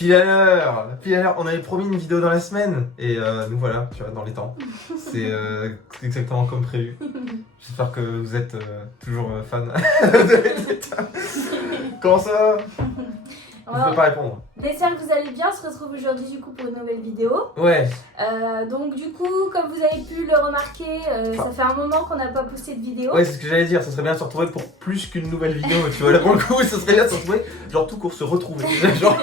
Pile à l'heure, on avait promis une vidéo dans la semaine et nous voilà, tu vois, dans les temps. C'est exactement comme prévu. J'espère que vous êtes toujours fan de l'état. Comment ça va? Je ne peux pas répondre. J'espère que vous allez bien, on se retrouve aujourd'hui du coup pour une nouvelle vidéo. Ouais. Donc du coup, comme vous avez pu le remarquer, ça fait un moment qu'on n'a pas posté de vidéo. Ouais, c'est ce que j'allais dire, ça serait bien de se retrouver pour plus qu'une nouvelle vidéo, tu vois, là pour le coup, ça serait bien de se retrouver, genre tout court, se retrouver, genre,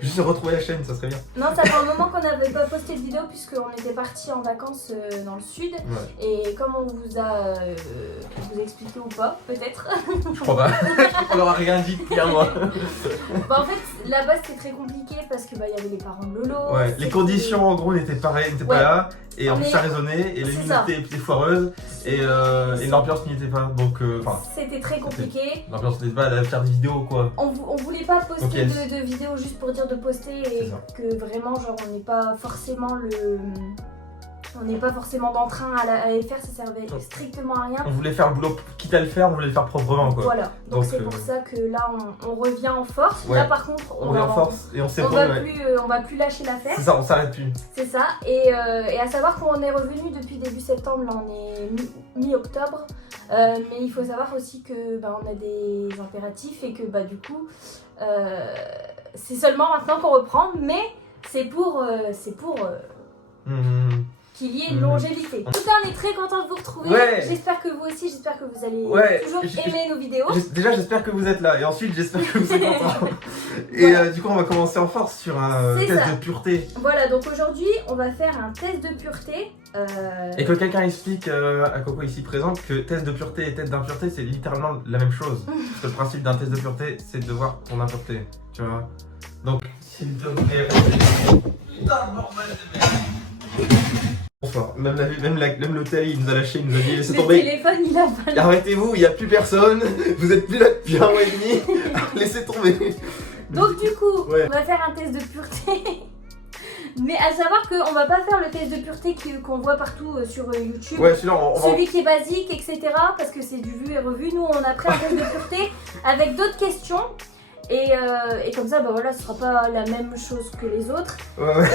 juste se retrouver la chaîne, ça serait bien. Non, ça fait un moment qu'on n'avait pas posté de vidéo puisqu'on était partis en vacances dans le sud. Ouais. Et comme on vous a expliqué ou pas, peut-être. Je crois pas, on leur a rien dit depuis un mois. Bah, en fait, là-bas c'était très compliqué parce que y avait les parents de Lolo. Ouais, les conditions en gros n'étaient pas là, et en plus ça résonnait, et c'est l'immunité était foireuse, et l'ambiance n'y était pas, donc c'était très compliqué. L'ambiance n'était pas à faire des vidéos quoi. On voulait pas poster Okay. de vidéos juste pour dire de poster et que vraiment genre on n'est pas forcément d'entrain à les faire, ça servait strictement à rien. On voulait faire le boulot, quitte à le faire, on voulait le faire proprement quoi. Voilà, donc c'est pour ça que là on revient en force. Ouais. Là par contre on revient en force et on va plus lâcher l'affaire. C'est ça, on s'arrête plus. C'est ça, et à savoir qu'on est revenu depuis début septembre, là on est mi-octobre. Mais il faut savoir aussi que on a des impératifs et que du coup c'est seulement maintenant qu'on reprend, mais c'est pour qu'il y ait une longévité. En tout cas, on est très content de vous retrouver. Ouais. J'espère que vous aussi, j'espère que vous allez toujours aimer nos vidéos. Déjà, j'espère que vous êtes là, et ensuite, j'espère que vous êtes contents. Et voilà. Du coup, on va commencer en force sur un test de pureté. Voilà, donc aujourd'hui, on va faire un test de pureté. Et que quelqu'un explique à Coco ici présente que test de pureté et test d'impureté, c'est littéralement la même chose. Parce que le principe d'un test de pureté, c'est de voir ton impureté. Tu vois? Donc, s'il te plaît. Putain, normal de merde. Bonsoir. Même l'hôtel, il nous a lâché, il nous a dit laissez tomber. Le téléphone, il a pas. Arrêtez-vous, il n'y a plus personne. Vous êtes plus là depuis un mois et demi. Laissez tomber. Donc, du coup, on va faire un test de pureté. Mais à savoir qu'on va pas faire le test de pureté qu'on voit partout sur YouTube. Ouais, celui-là, celui qui est basique, etc. Parce que c'est du vu et revu. Nous, on a pris un test de pureté avec d'autres questions. Et comme ça, voilà, ce sera pas la même chose que les autres. Ouais.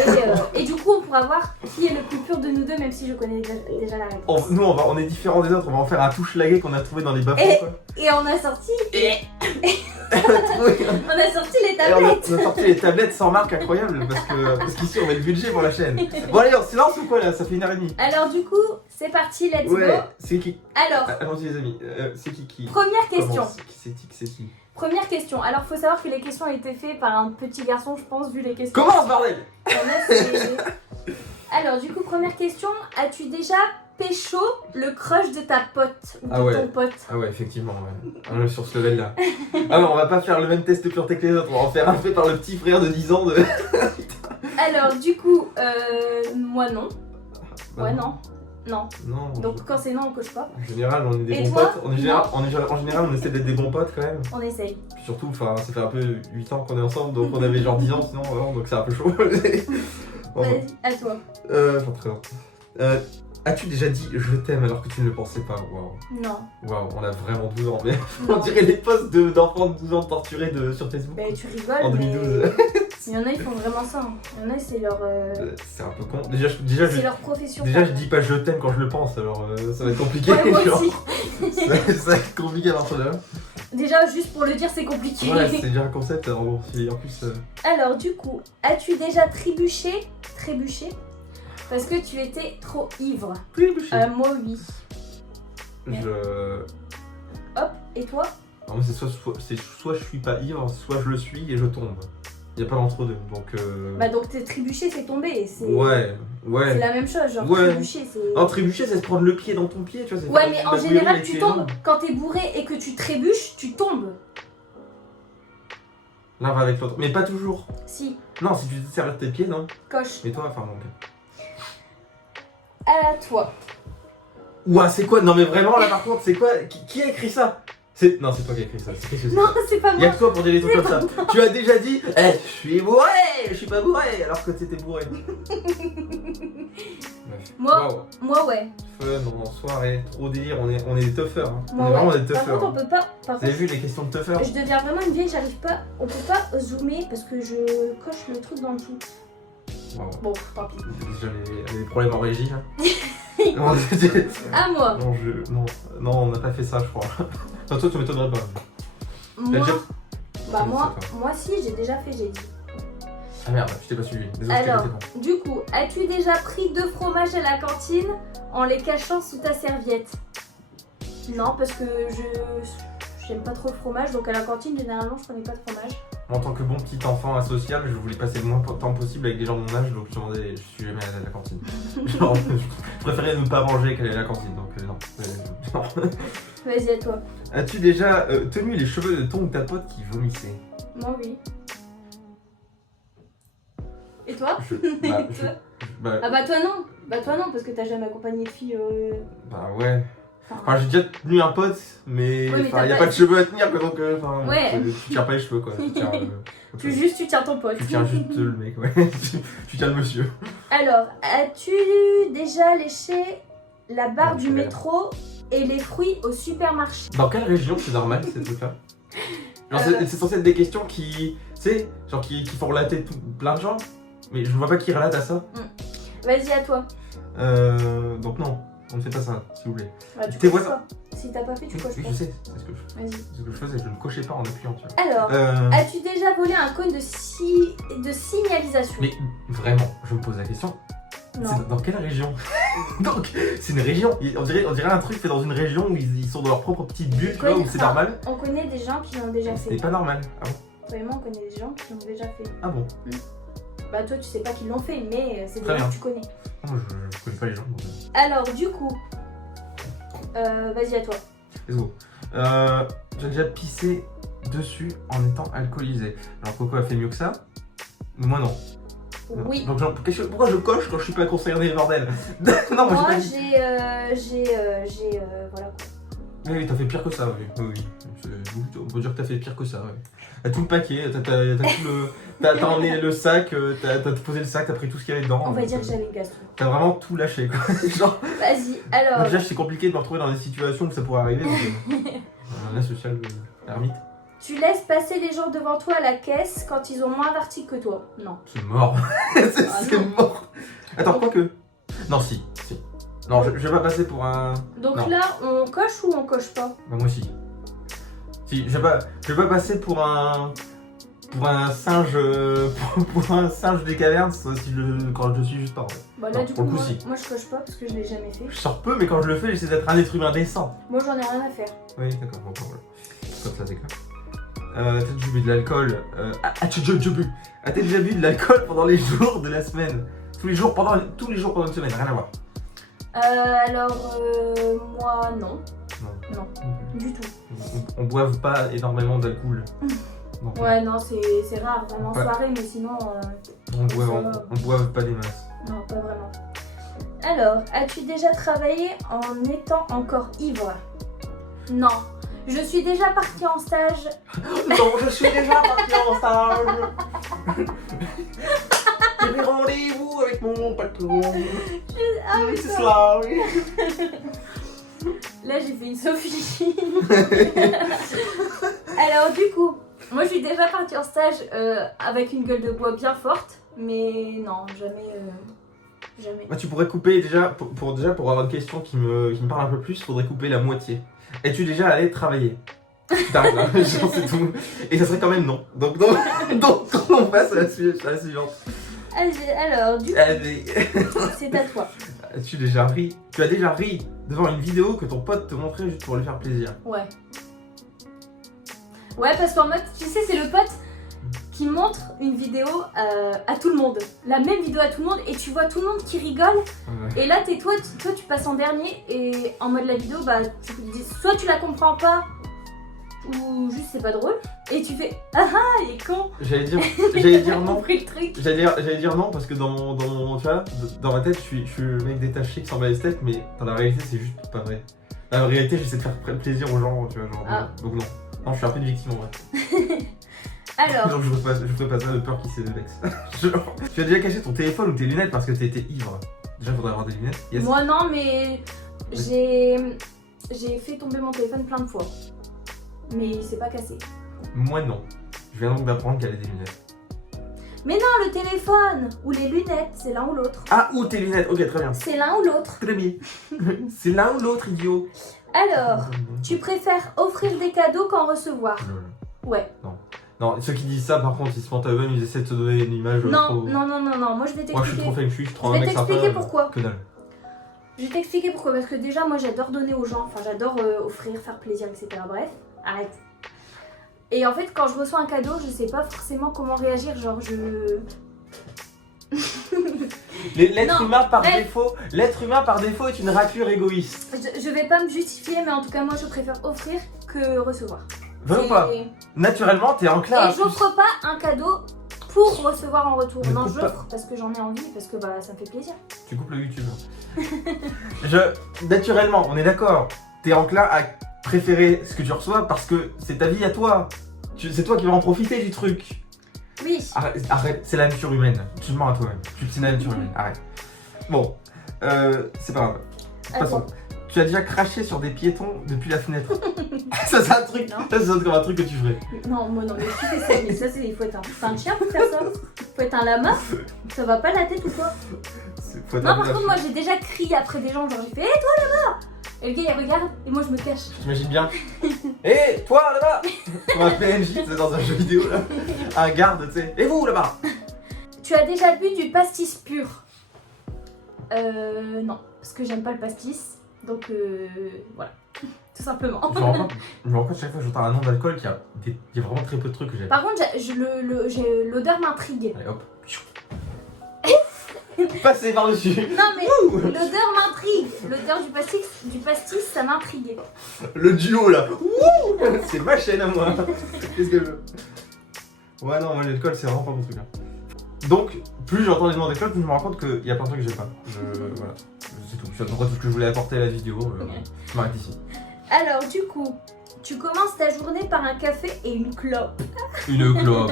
Et du coup, on pourra voir qui est le plus pur de nous deux, même si je connais déjà la réponse. Nous, on est différents des autres. On va en faire un touche lagué qu'on a trouvé dans les bas-fonds. Et on a sorti. On a sorti les tablettes. On a sorti les tablettes sans marque, incroyable. Parce qu'ici, on met le budget pour la chaîne. Bon, allez, on se lance ou quoi là? Ça fait 1h30. Alors, du coup, c'est parti, let's go. C'est qui? Alors, allons-y, les amis. C'est qui? Première question. C'est qui? Première question. Alors, faut savoir que les questions ont été faites par un petit garçon, je pense, vu les questions. Commence, bordel! Alors, du coup, première question. As-tu déjà pécho le crush de ta pote ou de ton pote? Ah ouais, effectivement, ouais. On est sur ce level-là. Ah non, on va pas faire le même test de pureté que les autres. On va en faire un fait par le petit frère de 10 ans de... Alors, du coup, moi non. Ouais, non. Non. Donc quand c'est non, on coche pas. En général, on est des bons potes. En général, on essaie d'être des bons potes quand même. On essaye. Puis surtout, ça fait un peu 8 ans qu'on est ensemble, donc on avait genre 10 ans sinon, donc c'est un peu chaud. Vas-y, à toi. Enfin, très bien. As-tu déjà dit je t'aime alors que tu ne le pensais pas? Waouh. Non. Waouh, on a vraiment 12 ans, mais on dirait les posts d'enfants de 12 ans torturés sur Facebook. Mais tu rigoles, en 2012. Il y en a, ils font vraiment ça. Il y en a, c'est leur... C'est un peu con. Déjà, c'est leur profession. Déjà, je dis pas je t'aime quand je le pense, alors ça va être compliqué. Ouais, moi aussi. Ça va être compliqué à partir de là. Déjà, juste pour le dire, c'est compliqué. Ouais, c'est déjà un concept, en gros. En plus... Alors, du coup, as-tu déjà trébuché parce que tu étais trop ivre? Moi, oui. Hop, et toi? Non, mais c'est soit je suis pas ivre, soit je le suis et je tombe. Il n'y a pas d'entre-deux, donc... donc t'es trébuché, c'est tomber. Ouais. C'est la même chose, genre trébucher, c'est... Non, trébucher, c'est se prendre le pied dans ton pied, tu vois. Ouais, mais en général, tu tombes. Quand t'es bourré et que tu trébuches, tu tombes. L'un va avec l'autre. Mais pas toujours. Si. Non, si tu te sers de tes pieds, non. Coche. Mais toi, enfin, donc... À toi. Ouah, c'est quoi? Non, mais vraiment, là, par contre, c'est quoi? Qui a écrit ça? Non, c'est toi qui as écrit ça. Non, c'est pas moi. Y'a que toi pour dire des trucs comme ça. Tu as déjà dit, je suis bourré, je suis pas bourré, alors que t'étais bourré. Moi, ouais. fun, en soirée, trop délire, on est des toughers. Hein. Bon, On est vraiment des Par toughers. contre, on peut pas. Par Vous avez contre, vu les questions de toughers? je deviens vraiment une vieille, j'arrive pas. On peut pas zoomer parce que je coche le truc dans le tout. Wow. Bon, tant pis. Déjà les problèmes en régie. Hein. Non, À moi. non, on n'a pas fait ça, je crois. Enfin, toi, tu m'étonnerais pas. Moi, déjà- bah Comment moi si, j'ai déjà fait, j'ai dit. Ah merde, je t'ai pas suivi. Désolé, Alors, je t'ai du coup, as-tu déjà pris 2 fromages à la cantine en les cachant sous ta serviette? Non, parce que j'aime pas trop le fromage, donc à la cantine, généralement, je prenais pas de fromage. En tant que bon petit enfant asocial, je voulais passer le moins de temps possible avec des gens de mon âge, donc je suis jamais allé à la cantine. Genre, je préférais ne pas manger qu'aller à la cantine, donc non. Non. Vas-y, à toi. As-tu déjà tenu les cheveux de ton ou ta pote qui vomissait? Moi, oui. Et toi? Bah, Ah bah toi non. Bah toi non, parce que t'as jamais accompagné de fille. bah ouais. Enfin, Enfin, j'ai déjà tenu un pote, mais Ouais, mais enfin, y a t'as pas pas- de cheveux à tenir, quoi, donc enfin, Ouais. tu tiens pas les cheveux, quoi. Tu tiens, tu tiens ton pote. tu tiens juste le mec, ouais. tu tiens le monsieur. Alors, as-tu déjà léché la barre Ouais, du ouais. métro et les fruits au supermarché? Dans quelle région c'est normal ces trucs-là? Genre, c'est censé être des questions qui, tu sais, genre qui font relater plein de gens, mais je vois pas qui relate à ça. Vas-y, à toi. Donc non, on ne fait pas ça, s'il vous plaît. Ah, tu Tes coches voisins. pas. Si t'as pas fait, tu coches Oui, pas. je sais, c'est ce que je, Vas-y. ce que je faisais, je ne cochais pas en appuyant, tu vois. Alors, as-tu déjà volé un cône de signalisation? Mais vraiment, je me pose la question, Non. c'est dans quelle région? Donc, c'est une région, on dirait un truc fait dans une région où ils sont dans leur propre petite bulle, tu vois, où c'est Enfin, normal. On connaît des gens qui l'ont déjà fait. C'est pas normal. Ah bon? Toi et moi, on connaît des gens qui l'ont déjà fait. Ah bon? Bah toi, tu sais pas qu'ils l'ont fait, mais c'est des Très gens bien. que tu connais. Non, je connais pas les gens. Donc... Alors, du coup, vas-y, à toi. Let's go. J'ai déjà pissé dessus en étant alcoolisé. Alors Coco a fait mieux que ça, mais moi non. Oui. Donc genre, pourquoi je coche quand je suis pas concerné, bordel? Non, moi j'ai Moi, pas dit. voilà quoi. Oui, t'as fait pire que ça, oui. Oui. On peut dire que t'as fait pire que ça, oui. T'as tout le paquet, t'as tout le... T'as emmené le sac, t'as posé le sac, t'as pris tout ce qu'il y avait dedans. On va donc, dire que j'avais une gastro. T'as vraiment tout lâché, quoi. Genre... Vas-y, alors. Déjà, c'est compliqué de me retrouver dans des situations où ça pourrait arriver. Donc, un asocial ermite. Tu laisses passer les gens devant toi à la caisse quand ils ont moins d'articles que toi? Non. C'est mort. c'est non. mort. Attends, quoique. Non, si. Non, je vais pas passer pour un. Donc Non. là, on coche ou on coche pas? Bah, moi aussi. Si, je vais pas passer pour un. Pour un singe. Pour un singe des cavernes quand je suis juste pas en fait. Bah là, Non, du pour coup, le coup, moi, si. moi je coche pas parce que je l'ai jamais fait. Je sors peu, mais quand je le fais, j'essaie d'être un être humain décent. Moi, j'en ai rien à faire. Oui, d'accord, bon, voilà. Comme ça, c'est clair. T'as déjà bu de l'alcool As-tu déjà bu de l'alcool pendant les jours de la semaine? Tous les jours pendant une semaine, rien à voir. Alors, moi, non. Non. Du tout. On boive pas énormément d'alcool. Donc, Ouais, non, c'est rare, vraiment en Ouais. soirée, mais sinon, on boive pas des masses. non, pas vraiment. Alors, as-tu déjà travaillé en étant encore ivre? Non. Je suis déjà partie en stage. Non, je suis déjà parti en stage. J'ai des rendez-vous avec mon patron. Ah oui, C'est ça. cela, oui. Là, j'ai fait une Sophie. Alors, du coup, moi, je suis déjà partie en stage avec une gueule de bois bien forte, mais non, jamais. Jamais. Bah, tu pourrais couper déjà, pour avoir une question qui me parle un peu plus, faudrait couper la moitié. Es-tu déjà allé travailler? Tu t'arrêtes là, genre, c'est tout. Et ça serait quand même non. Donc on passe à la suivante. Alors, du coup, Allez. c'est à toi. Tu as déjà ri devant une vidéo que ton pote te montrait juste pour lui faire plaisir? Ouais. Ouais, parce qu'en mode, tu sais, c'est le pote qui montre une vidéo à tout le monde. La même vidéo à tout le monde, et tu vois tout le monde qui rigole. Ouais. Et là, toi, tu passes en dernier, et en mode la vidéo, bah, soit tu la comprends pas, ou juste c'est pas drôle, et tu fais ah ah, il est con. J'allais dire T'as non. compris le truc. J'allais dire non parce que dans mon tu vois, dans ma tête je suis le mec détaché qui s'en bat les steaks, mais dans la réalité c'est juste pas vrai. Dans la réalité j'essaie de faire plaisir aux gens, tu vois, genre, Ah. donc non. Non, je suis un peu une victime en vrai. Alors, Donc je ferai pas ça de peur qu'il se vexe. Genre, tu as déjà caché ton téléphone ou tes lunettes parce que t'étais ivre? Déjà, il faudrait avoir des lunettes. Yes. Moi non, mais j'ai fait tomber mon téléphone plein de fois. Mais il s'est pas cassé. Moi, non. Je viens donc d'apprendre qu'elle a des lunettes. Mais non, le téléphone ou les lunettes, c'est l'un ou l'autre. Ah, ou tes lunettes. Ok, très bien. C'est l'un ou l'autre. Très bien. C'est l'un ou l'autre, idiot. Alors, tu préfères offrir des cadeaux qu'en recevoir? Ouais. Non, ceux qui disent ça, par contre, ils se mentent à eux-mêmes, ils essaient de se donner une image. Non, trop... non, moi je vais Moi, je suis t'expliquer. trop feng shui, je suis trop Je un vais mec sympa. t'expliquer pourquoi. Que dalle. Je vais t'expliquer pourquoi. Parce que déjà, moi j'adore donner aux gens. Enfin, j'adore offrir, faire plaisir, etc. Bref, arrête. Et en fait, quand je reçois un cadeau, je sais pas forcément comment réagir. Genre, L'être Non, humain par bref. défaut, l'être humain par défaut est une raclure égoïste. je vais pas me justifier, mais en tout cas, moi je préfère offrir que recevoir. Veux ou pas? Naturellement, t'es enclin à Et j'offre pas un cadeau pour recevoir en retour. Mais Non, coupe j'offre parce que j'en ai envie, parce que bah, ça me fait plaisir. Tu coupes le YouTube. Naturellement, on est d'accord. T'es enclin à préférer ce que tu reçois parce que c'est ta vie à toi. C'est toi qui vas en profiter du truc. Oui. Arrête, c'est la nature humaine. Tu te mens à toi-même. C'est la nature humaine. Arrête. Bon, c'est pas grave. Passons. Tu as déjà craché sur des piétons depuis la fenêtre. Ça, c'est un truc. Non. Ça, c'est comme un truc que tu ferais. Non, moi non, mais qui fait ça? Mais ça, il faut être un chien pour faire ça. Faut être un lama. Ça va pas la tête ou quoi? Faut être Non, un par peu contre, moi j'ai déjà crié après des gens, genre j'ai fait hé toi là-bas! Et le gars il regarde et moi je me cache. J'imagine bien. Hé, toi là-bas! Comme un PNJ, c'est dans un jeu vidéo là. Un garde, tu sais. Et vous là-bas! Tu as déjà bu du pastis pur? Non, parce que j'aime pas le pastis. Donc voilà, tout simplement. Je me rends compte chaque fois que j'entends un nom d'alcool qu'il y a vraiment très peu de trucs que j'aime. Par contre, l'odeur m'intrigue. Allez hop. Passez par-dessus. Non mais l'odeur m'intrigue. L'odeur du pastis, ça m'intrigue. Le duo là. Wouh, c'est ma chaîne à moi. Qu'est-ce que je veux? Ouais, non, moi l'alcool c'est vraiment pas mon truc. Hein. Donc, plus j'entends les noms d'alcool, plus je me rends compte qu'il y a plein de trucs que j'aime pas. Voilà. C'est tout. C'est à peu près tout ce que je voulais apporter à la vidéo. Je m'arrête ici. Alors, du coup, tu commences ta journée par un café et une clope. Une clope.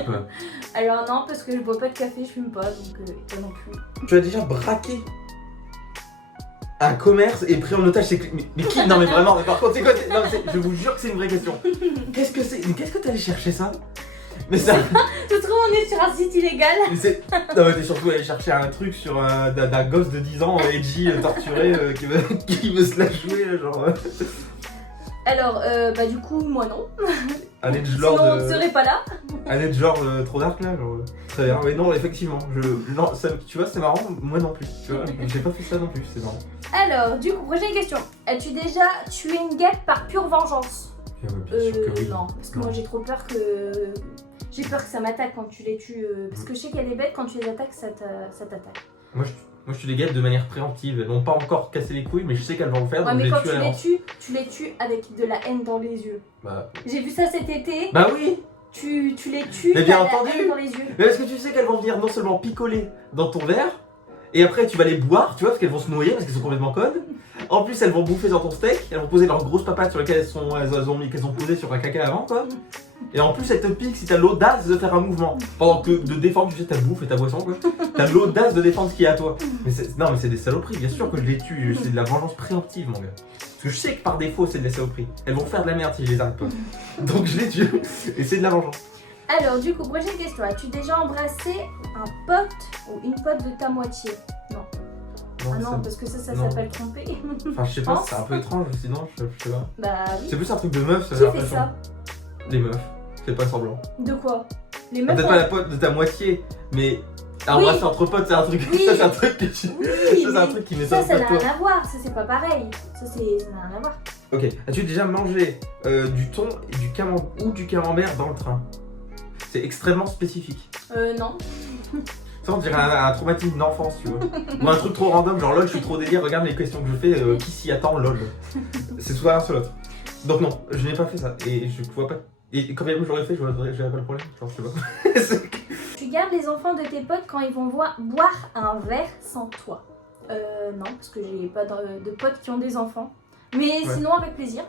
Alors non, parce que je bois pas de café, je fume pas, donc toi non plus. Tu as déjà braqué un commerce et pris en otage ses mais qui? Non mais vraiment, par contre, c'est quoi? Non, je vous jure que c'est une vraie question. Qu'est-ce que c'est? Mais qu'est-ce que t'es allé chercher ça? Mais ça. Je trouve on est sur un site illégal. Non mais t'es surtout allé chercher un truc sur d'un gosse de 10 ans, edgy, torturé, qui veut se la jouer, genre. Alors, bah du coup, moi non. Un edge Sinon lord. on ne serait pas là. Un edge genre trop dark là, genre. Très bien, mais non, effectivement. Non, ça, tu vois, c'est marrant, moi non plus. Tu vois, j'ai pas fait ça non plus, c'est marrant. Alors, du coup, prochaine question. As-tu déjà tué une guêpe par pure vengeance? Bien sûr que oui. Non, parce que Non. moi j'ai trop peur que. J'ai peur que ça m'attaque quand tu les tues. Parce que je sais qu'il y a des bêtes, quand tu les attaques, ça t'attaque. Moi je tue les guêpes de manière préemptive. Elles n'ont pas encore cassé les couilles, mais je sais qu'elles vont le faire. Ouais, donc mais je quand les tue à l'avance. tu les tues avec de la haine dans les yeux. Bah J'ai vu ça cet été. oui. Tu les tues Mais bien t'as la entendu. haine dans les yeux. Mais parce que tu sais qu'elles vont venir non seulement picoler dans ton verre, et après tu vas les boire, tu vois, parce qu'elles vont se noyer parce qu'elles sont complètement connes. En plus, elles vont bouffer dans ton steak, elles vont poser leurs grosses papates sur lesquelles qu'elles ont posé sur un caca avant, quoi. Et en plus, elles te piquent si t'as l'audace de faire un mouvement. Pendant que de défendre, tu sais, ta bouffe et ta boisson, quoi. T'as l'audace de défendre ce qui est à toi. Non, mais c'est des saloperies, bien sûr que je les tue. C'est de la vengeance préemptive, mon gars. Parce que je sais que par défaut, c'est de la saloperie. Elles vont faire de la merde si je les arrête pas. Donc je les tue. Et c'est de la vengeance. Alors, du coup, prochaine question. As-tu déjà embrassé un pote ou une pote de ta moitié? Non. Non, Ah non, parce que ça non. s'appelle tromper. Enfin, je sais pas, c'est un peu étrange, sinon, je sais pas. Bah oui. C'est plus un truc de meuf, ça. Qui fait ça? Les meufs. Fais pas semblant. De quoi? Les Ah, meufs. peut-être pas la pote de ta moitié, mais embrasser entre potes, c'est un truc. Oui. Ça, c'est un truc que tu. Oui, Ça, c'est un mais truc qui ça m'étonne pas n'a de toi. rien à voir. Ça, c'est pas pareil. Ça n'a rien à voir. Ok, as-tu déjà mangé du thon et ou du camembert dans le train? C'est extrêmement spécifique. Non. Ça, on dirait un traumatisme d'enfance, tu vois. Ou un truc trop random, genre lol, je suis trop délire, regarde les questions que je fais, qui s'y attend, lol. C'est soit l'un, soit l'autre. Donc non, je n'ai pas fait ça. Et je vois pas. Et quand même j'aurais fait, je verrais pas le problème. Genre, je sais pas. Tu gardes les enfants de tes potes quand ils vont boire un verre sans toi? Non, parce que j'ai pas de potes qui ont des enfants. Mais Ouais. sinon, avec plaisir.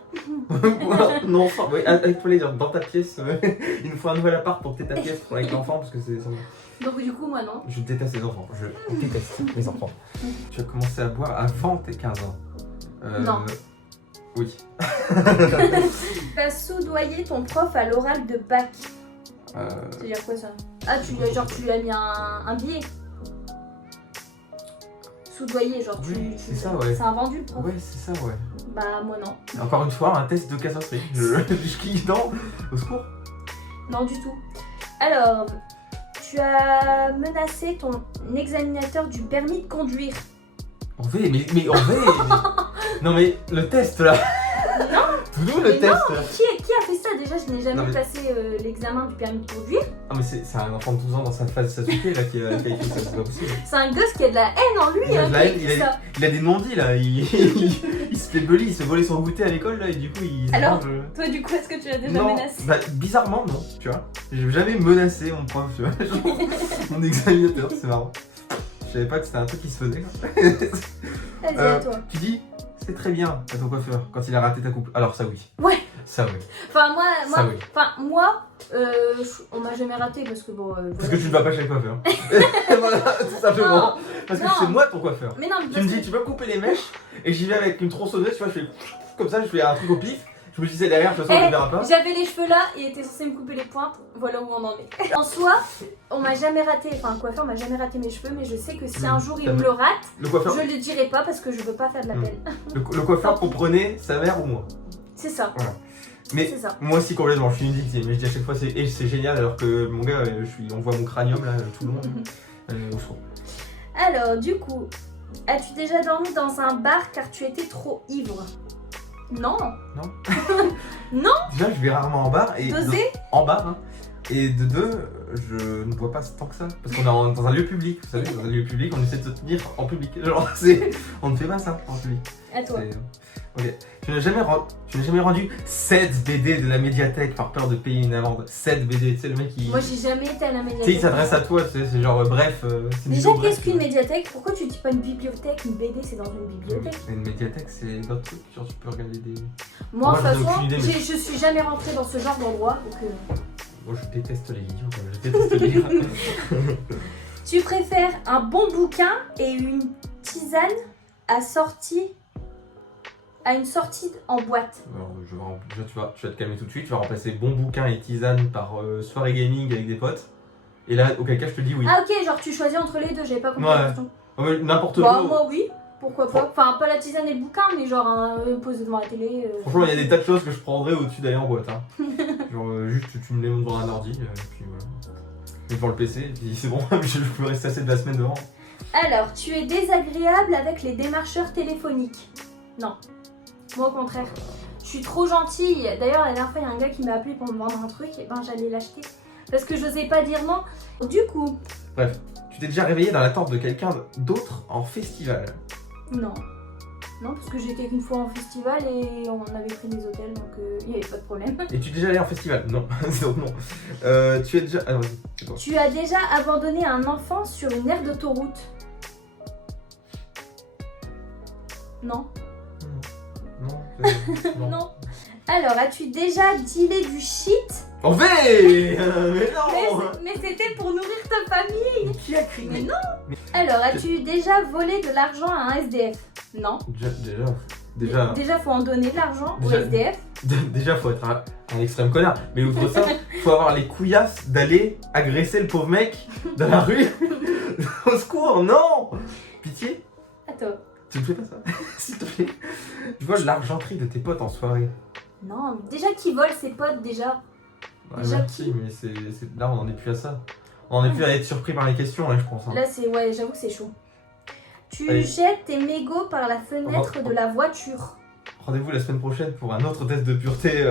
Voilà, non, oui, avec plaisir, dans ta pièce, il nous faut un nouvel appart pour que t'aies ta pièce avec l'enfant parce que Donc, du coup, moi, non. je déteste les enfants, je déteste les enfants. Tu as commencé à boire avant tes 15 ans. Non. Oui. T'as soudoyé ton prof à l'oral de bac. Euh, C'est-à-dire quoi ça? Ah, tu lui as mis un billet. Soudoyer, genre Oui, c'est ça, ouais. C'est un vendu le prof. ouais, c'est ça, ouais. Bah, moi non. Encore une fois, un test de cassasserie. Je clique dans. Au secours. Non, du tout. Alors, tu as menacé ton examinateur du permis de conduire. En V, mais en V. Non, mais le test là. Non. D'où le Mais test non, qui a fait ça? Déjà, je n'ai jamais Non, mais- passé l'examen du permis de conduire. Ah, mais c'est un enfant de 12 ans dans sa phase Sasuke là qui a écrit ça, c'est pas possible. C'est un gosse qui a de la haine en lui, Il a hein, de qui la a haine, écrit ça. il a des non-dits là, il se fait bully, il se fait voler son goûter à l'école là et du coup il se Alors, mange. Toi, du coup, est-ce que tu l'as déjà Non, menacé? bah, bizarrement non, tu vois. J'ai jamais menacé mon prof, tu vois. Genre, mon examinateur, c'est marrant. Je savais pas que c'était un truc qui se faisait. Vas-y, à toi. Tu dis, c'est très bien à ton coiffeur quand il a raté ta coupe. Alors ça oui. Ouais. Ça oui. Enfin, Ça, oui. moi, on m'a jamais raté parce que bon. Parce voilà. que tu ne vas pas chez le coiffeur. Voilà, tout simplement. Non, Parce que non. c'est moi ton coiffeur. Mais non, mais Tu parce me dis, que- tu peux me couper les mèches et j'y vais avec une tronçonneuse, tu vois, je fais comme ça, je fais un truc au pif. Je me disais derrière, de toute façon, on ne verra pas. J'avais les cheveux là et était censé me couper les pointes. Voilà où on en est. En soi, on m'a jamais raté, enfin, un coiffeur m'a jamais raté mes cheveux, mais je sais que si un jour il me le rate, Le coiffeur, je le dirai pas parce que je veux pas faire de la peine. le coiffeur comprenait sa mère ou moi. C'est ça. Mais C'est ça. moi aussi complètement, je suis une victime. Mais je dis à chaque fois, c'est génial alors que mon gars, on voit mon cranium là, tout le monde. Au secours. Alors, du coup, as-tu déjà dormi dans un bar car tu étais trop ivre? Non. Déjà, je vais rarement en bar. Et Dosé? en bar, hein. Et de deux, je ne bois pas tant que ça. Parce qu'on est dans un lieu public. Vous savez, dans un lieu public, on essaie de se tenir en public. Genre, on ne fait pas ça en public. À toi. Ok. Tu n'as jamais rendu 7 BD de la médiathèque par peur de payer une amende. 7 BD, tu sais, le mec qui. Moi, j'ai jamais été à la Tu sais, médiathèque. il s'adresse à toi, tu sais, c'est genre bref. C'est une Déjà, vidéo, bref, qu'est-ce qu'une médiathèque? Pourquoi tu dis pas une bibliothèque? Une BD, c'est dans une bibliothèque. Une médiathèque, c'est d'autres trucs, genre tu peux regarder des. Moi, de toute Moi, j'en ai façon, aucune idée, mais- je suis jamais rentrée dans ce genre d'endroit. Donc, Moi, je déteste les livres, quoi. Je déteste lire. Tu préfères un bon bouquin et une tisane à une sortie en boîte? Alors, déjà, tu vas te calmer tout de suite, tu vas remplacer bon bouquin et tisane par soirée gaming avec des potes. Et là, auquel cas, je te dis oui. Ah, ok, genre tu choisis entre les deux, j'avais pas compris Ouais. la question. Oh, mais n'importe Bah, quoi. moi, oui, pourquoi pas. Enfin, pas la tisane et le bouquin, mais genre poser devant la télé. Franchement, il y a des tas de choses que je prendrais au-dessus d'aller en boîte. Hein. Genre, juste, tu me les montres devant un ordi, et puis voilà. Et devant le PC, et puis c'est bon, je peux rester assez de la semaine devant. Alors, tu es désagréable avec les démarcheurs téléphoniques? Non. Moi, au contraire. Je suis trop gentille. D'ailleurs, la dernière fois, il y a un gars qui m'a appelé pour me vendre un truc, et ben j'allais l'acheter. Parce que j'osais pas dire non. Du coup, Bref, tu t'es déjà réveillé dans la tente de quelqu'un d'autre en festival. non. Non, parce que j'étais qu'une fois en festival et on avait pris des hôtels, donc il n'y avait pas de problème. Et tu es déjà allé en festival? Non, donc non. Tu es déjà. Ah, vas-y, c'est toi. Tu as déjà abandonné un enfant sur une aire d'autoroute? Non. Non, non. Non. Alors, as-tu déjà dealé du shit? En V Mais non Mais c'était pour nourrir ta famille. Mais qui a crié? Mais non. Alors, as-tu déjà volé de l'argent à un SDF? Non. Déjà, Faut en donner de l'argent au Déjà- SDF. déjà, faut être un extrême connard. Mais outre ça, faut avoir les couillasses d'aller agresser le pauvre mec dans la rue. Au secours, non! Pitié, Attends. tu ne fais pas ça, s'il te plaît. Tu vois l'argenterie de tes potes en soirée. Non, mais déjà qui vole ses potes déjà? Ouais, Déjà merci, qui mais là, on n'en est plus à ça. On en est plus à être surpris par les questions, là, je pense. Hein. Là, c'est ouais, j'avoue que c'est chaud. Tu Allez. jettes tes mégots par la fenêtre de la voiture. Rendez-vous la semaine prochaine pour un autre test de pureté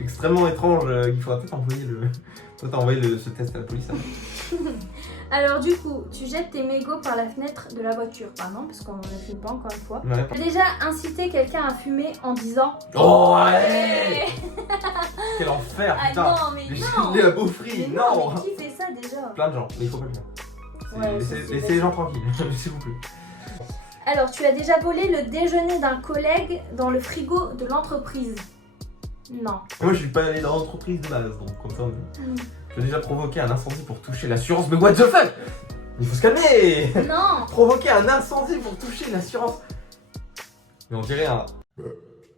extrêmement étrange. Il faudra peut-être envoyer ce test à la police. Hein. Alors du coup, tu jettes tes mégots par la fenêtre de la voiture. Bah non, parce qu'on ne fume pas encore une fois. Ouais. Tu as déjà incité quelqu'un à fumer en disant Oh, Ouais. allez! Quel enfer, Ah putain! non, mais non. Les beaufries, Mais non! mais qui fait ça déjà? Plein de gens, mais il faut pas le faire. Ouais, Laissez c'est les gens tranquilles, s'il vous plaît. Alors, tu as déjà volé le déjeuner d'un collègue dans le frigo de l'entreprise? Non. Moi, je suis pas allé dans l'entreprise de base, donc comme ça. J'ai déjà provoqué un incendie pour toucher l'assurance. Mais what the fuck? Il faut se calmer. Non. Provoquer un incendie pour toucher l'assurance. Mais on dirait un.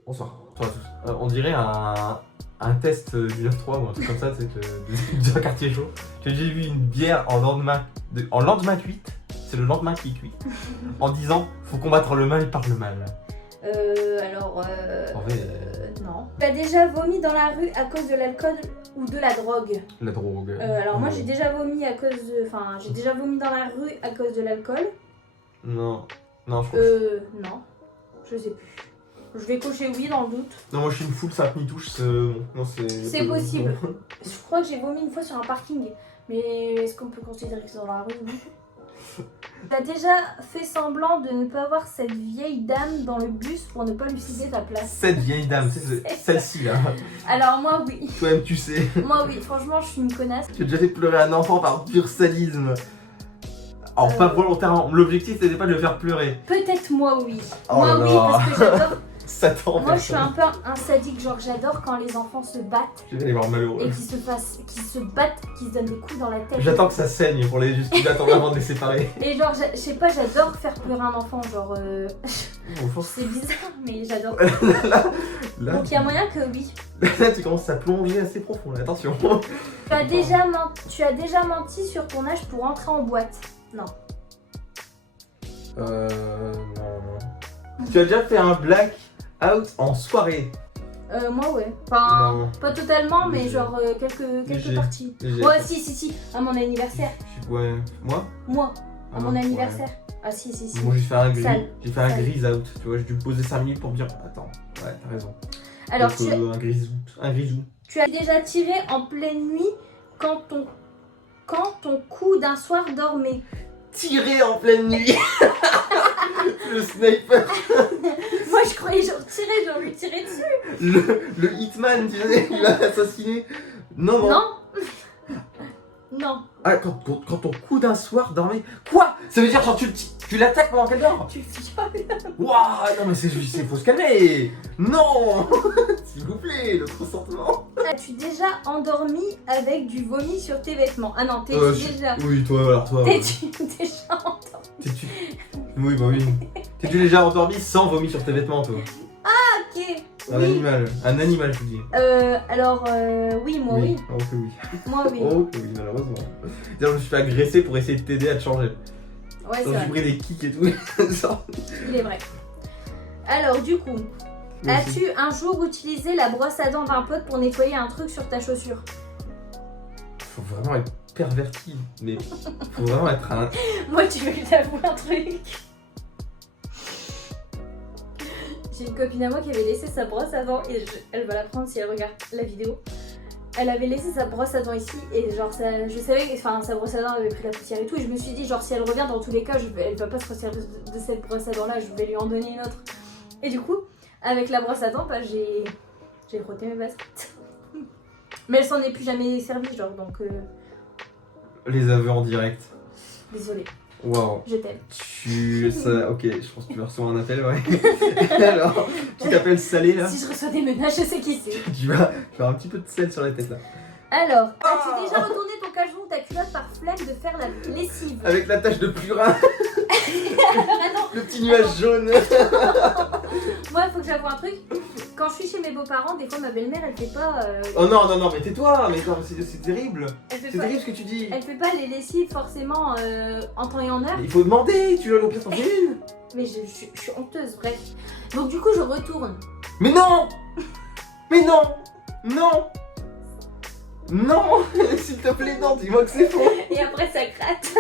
Bonsoir. On dirait un test du 9-3 ou un truc comme ça, tu sais, d'un quartier chaud. J'ai déjà vu une bière en lendemain cuite. C'est le lendemain qui est cuit. En disant, faut combattre le mal par le mal. En vrai, non. Tu as déjà vomi dans la rue à cause de l'alcool ou de la drogue? la drogue. Alors moi j'ai déjà vomi à cause de... Enfin, j'ai déjà vomi dans la rue à cause de l'alcool. Non. Non, je crois que... Non. Je sais plus. Je vais cocher oui dans le doute. Non, moi je suis une full Saint-Mitouche, non, C'est possible. Je crois que j'ai vomi une fois sur un parking. Mais est-ce qu'on peut considérer que c'est dans la rue? T'as déjà fait semblant de ne pas voir cette vieille dame dans le bus pour ne pas lui céder ta place? Cette vieille dame, celle-ci là. Alors moi oui. Toi-même tu sais. Moi oui, franchement je suis une connasse. J'ai déjà fait pleurer un enfant par pur sadisme. Alors pas volontairement, l'objectif c'était pas de le faire pleurer. Peut-être moi oui. Oh Moi là oui là. parce que j'adore. Satan. Moi je suis un peu un sadique, genre j'adore quand les enfants se battent Je vais les voir malheureux. et qu'ils se battent, qu'ils se donnent des coups dans la tête. J'attends que ça saigne pour les juste attendre avant de les séparer. Et genre je sais pas, j'adore faire pleurer un enfant, genre Bon, c'est bizarre mais j'adore. là, Donc il y a moyen que oui. là tu commences à plonger assez profond là, attention. Tu as déjà menti sur ton âge pour entrer en boîte? Non. Non. Tu as déjà fait un black out en soirée? Moi ouais. Enfin, Non. pas totalement, mais Léger. genre quelques Léger. parties. Léger. Ouais, si, à mon anniversaire. Ouais. Moi? Moi, à mon Ouais. anniversaire. Ah si. Moi j'ai fait un gris. Sale. J'ai fait un Sale. gris out. Tu vois, j'ai dû me poser 5 minutes pour me dire attends, ouais, t'as raison. Alors, Donc, un grisou. tu as déjà tiré en pleine nuit quand ton cou d'un soir dormait? Tirer en pleine nuit. Le sniper. Moi je croyais genre tirer, genre lui tirer dessus. Le hitman, tu sais, il va assassiner. Non. Non. Ah, quand ton coup d'un soir dormait. Quoi? Ça veut dire genre tu l'attaques pendant qu'elle dort? Tu le violes. Waouh, non mais c'est faut se calmer. Non. S'il vous plaît, le consentement. As-tu déjà endormi avec du vomi sur tes vêtements? Ah non, déjà... Oui, toi, alors toi. T'es-tu déjà endormi? Oui, bah oui. T'es-tu déjà endormi sans vomi sur tes vêtements, toi? Ok. Un Oui. animal, je vous dis. Alors, oui, moi oui. Oh que oui. Moi oui. Oh que oui, malheureusement. D'ailleurs, je me suis fait agresser pour essayer de t'aider à te changer. Ouais, c'est Donc, j'ai vrai. pris des kicks et tout. Ça. Il est vrai. Alors, du coup, as-tu un jour utilisé la brosse à dents d'un pote pour nettoyer un truc sur ta chaussure? Faut vraiment être perverti, mais faut vraiment être un. Moi, tu veux que j'avoue un truc? J'ai une copine à moi qui avait laissé sa brosse à dents et elle va la prendre si elle regarde la vidéo. Elle avait laissé sa brosse à dents ici et genre ça, je savais que sa brosse à dents avait pris la poussière et tout et je me suis dit genre si elle revient dans tous les cas elle va pas se resservir de cette brosse à dents là, je vais lui en donner une autre. Et du coup avec la brosse à dents bah, j'ai frotté mes baskets. Mais elle s'en est plus jamais servie genre donc Les aveux en direct. désolée, Waouh. je t'aime. Ok, je pense que tu vas recevoir un appel, ouais. Alors, tu t'appelles Salé là. Si je reçois des menaces, je sais qui c'est. Tu vas faire un petit peu de sel sur la tête là. Alors, as-tu déjà retourné ton caleçon ou ta culotte par flemme de faire la lessive? Avec la tache de purin, Attends, le petit nuage jaune. moi il faut que j'avoue un truc. Quand je suis chez mes beaux-parents, des fois ma belle-mère elle fait pas. Oh non, mais tais-toi, mais non, c'est terrible. Elle fait C'est pas, terrible ce que tu dis. elle fait pas les lessives forcément en temps et en heure. Il faut demander, tu vas au pire t'en fais une. Mais je suis honteuse, bref. Donc du coup je retourne. Mais non. Mais non. Non. Non. S'il te plaît, non, dis-moi que c'est faux. Et après ça gratte.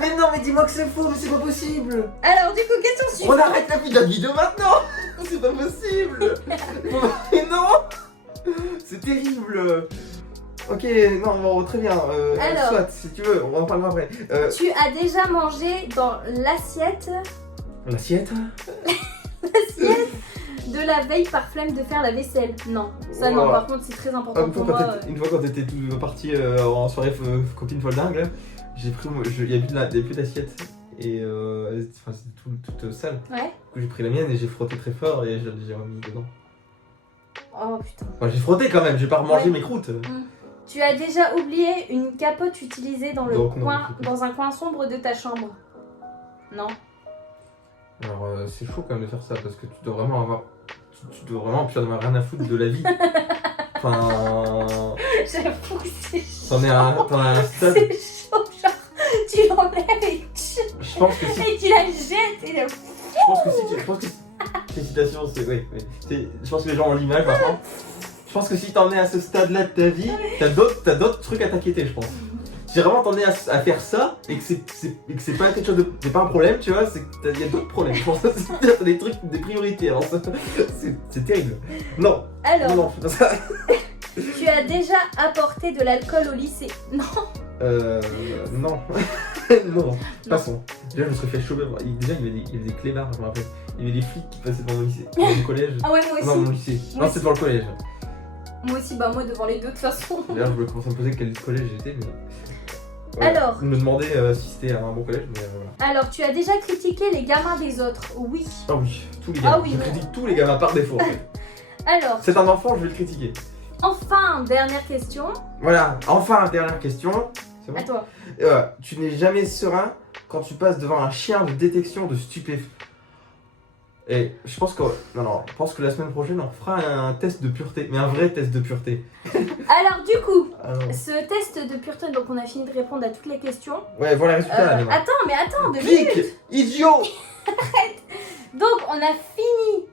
Mais non, mais dis-moi que c'est faux, mais c'est pas possible. Alors du coup, question On suivante. arrête la putain de vidéo maintenant. C'est pas possible. Mais non. C'est terrible. Ok, non, bon, très bien. Alors. Soit, si tu veux, on en parlera après. Tu as déjà mangé dans l'assiette L'assiette. de la veille par flemme de faire la vaisselle? Non, ça non, Wow. par contre c'est très important pour moi. Une fois quand t'étais tout parti en soirée copine folle dingue, là, j'ai pris, il y a plus d'assiette. Et enfin, c'était toute sale. Ouais. Du coup, j'ai pris la mienne et j'ai frotté très fort et j'ai remis dedans. Oh putain. Enfin, j'ai frotté quand même, j'ai pas remangé Ouais. mes croûtes. Tu as déjà oublié une capote utilisée dans le Donc, non, coin, je sais pas. dans un coin sombre de ta chambre? Non. Alors, c'est chaud quand même de faire ça parce que tu dois vraiment avoir. Tu dois vraiment plus en avoir rien à foutre de la vie. Enfin. J'avoue que c'est chaud. T'en as un stade. C'est chaud, genre tu l'enlèves et Je pense que si. et tu la jettes et le... Je pense que si tu. Je pense que. Félicitations, c'est. Oui, oui. Je pense que les gens ont l'image maintenant. Je pense que si t'en es à ce stade-là de ta vie, t'as d'autres trucs à t'inquiéter, je pense. Si vraiment t'en es à faire ça et que c'est pas quelque chose de. C'est pas un problème, tu vois, c'est qu'il y a d'autres problèmes. Je pense que t'as des trucs, des priorités. Alors ça, c'est terrible. Non. Alors, Non, fais pas ça. tu as déjà apporté de l'alcool au lycée? Non. Non. Non. Passons. Déjà, je me serais fait choper. Déjà, il y avait des clébards, je me rappelle. Il y avait des flics qui passaient devant mon lycée. Dans mon collège. Ah ouais, moi aussi. Non, mon lycée. Moi Non, c'était devant le collège. Moi aussi, bah moi devant les deux de toute façon. D'ailleurs, je voulais commencer à me poser quel collège j'étais, mais. Alors. Je me demandais si c'était un bon collège, mais voilà. Alors, tu as déjà critiqué les gamins des autres? Oui. Ah oui, tous les gamins. Ah oui, Je mais- critique tous les gamins par défaut en fait. Alors, C'est un enfant, je vais le critiquer. enfin, dernière question. Voilà, enfin, dernière question. C'est bon À toi. Tu n'es jamais serein quand tu passes devant un chien de détection de stupéfiants. Et je pense que. Non, je pense que la semaine prochaine, on fera un test de pureté, mais un vrai test de pureté. Alors, du coup, Alors, ce test de pureté, donc on a fini de répondre à toutes les questions. ouais, voilà le résultat là, maintenant. Attends, 2 minutes. Clique, idiot. Donc, on a fini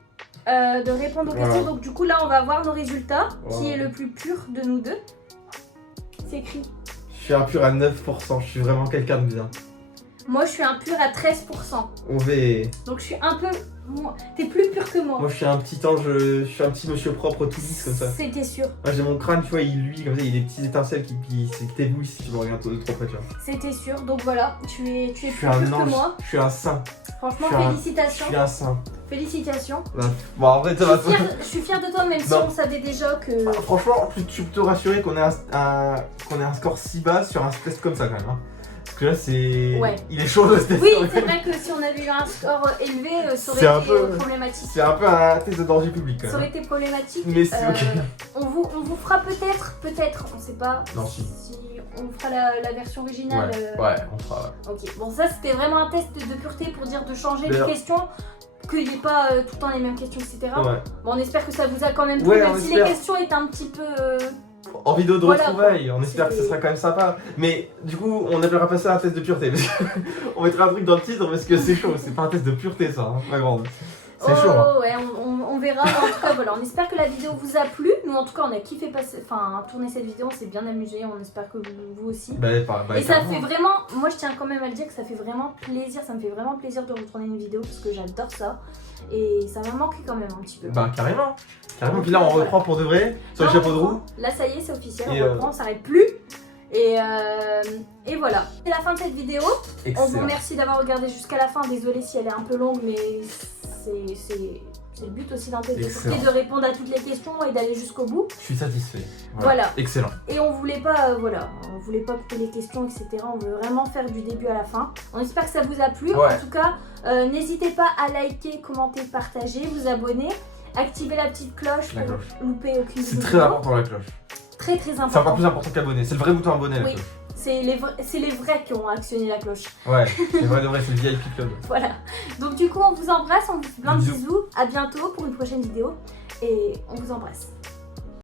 de répondre aux questions. Voilà. Donc, du coup, là, on va voir nos résultats. Qui Voilà. est le plus pur de nous deux? C'est écrit. Je suis un pur à 9%, je suis vraiment quelqu'un de bien. Moi, je suis un pur à 13%. OV. Donc, je suis un peu. T'es plus pur que moi. Moi, je suis un petit ange, je suis un petit monsieur propre tout lisse comme ça. C'était sûr. Moi, j'ai mon crâne, tu vois, il luit comme ça, il y a des petites étincelles qui t'éblouissent si tu me regardes de trop près, tu vois. C'était sûr. Donc, voilà. Tu es Je plus suis un pur que ange, moi. je suis un saint. Franchement, Je suis un- félicitations. Je suis un saint. Félicitations. Bon, en vrai, ça va. Je suis fière de toi, même si Non. on savait déjà que. Franchement, tu peux te rassurer qu'on ait un score si bas sur un test comme ça quand même. Hein. Parce que là, c'est. Ouais. Il est chaud ce test. Oui, c'est vrai que si on avait eu un score élevé, ça aurait C'est un été peu- problématique. C'est un peu un test de danger public quand Ça aurait même. été problématique. Mais c'est ok. On vous fera peut-être, on sait pas. Non, si. On fera la version originale. Ouais, on fera. Ok, bon, ça c'était vraiment un test de pureté pour dire de changer les D'ailleurs- questions, qu'il n'y ait pas tout le temps les mêmes questions, etc. Ouais. Bon, on espère que ça vous a quand même plu, Ouais, même on si espère. les questions étaient un petit peu. En vidéo de Voilà, retrouvailles, quoi. on espère que ce C'est- sera quand même sympa. Mais du coup, on appellera pas ça un test de pureté. Parce on mettra un truc dans le titre parce que c'est chaud. C'est pas un test de pureté, ça, hein, ma grande. C'est chaud. Hein. Ouais, on verra. Mais en tout cas, voilà, on espère que la vidéo vous a plu. Nous, en tout cas, on a kiffé tourner cette vidéo, on s'est bien amusé. On espère que vous aussi. Bah, Et ça carrément. fait vraiment, moi je tiens quand même à le dire que ça fait vraiment plaisir, ça me fait vraiment plaisir de retourner une vidéo parce que j'adore ça. Et ça m'a manqué quand même un petit peu. Bah, carrément. Carrément. Puis là, on reprend pour de vrai sur le Là, on chapeau de reprend. roue. Là ça y est, c'est officiel, Et, on reprend, on s'arrête plus. Et voilà, c'est la fin de cette vidéo. On vous Excellent. remercie d'avoir regardé jusqu'à la fin. Désolée si elle est un peu longue, mais c'est le but aussi d'un test de Excellent. pureté, de répondre à toutes les questions et d'aller jusqu'au bout. Je suis satisfait. Voilà. Excellent. Et on voulait pas, on voulait pas couper les questions, etc. On veut vraiment faire du début à la fin. On espère que ça vous a plu. Ouais. En tout cas, n'hésitez pas à liker, commenter, partager, vous abonner, activer la petite cloche La pour cloche. louper aucune C'est vidéo. très important la cloche. Très très C'est encore important. plus important qu'abonner. C'est le vrai bouton abonner la Oui. cloche. C'est les vrais qui ont actionné la cloche. Ouais, c'est vrai de vrai, c'est le VIP Club. Voilà. Donc du coup, on vous embrasse, on vous fait plein de Bisous. bisous. À bientôt pour une prochaine vidéo et on vous embrasse.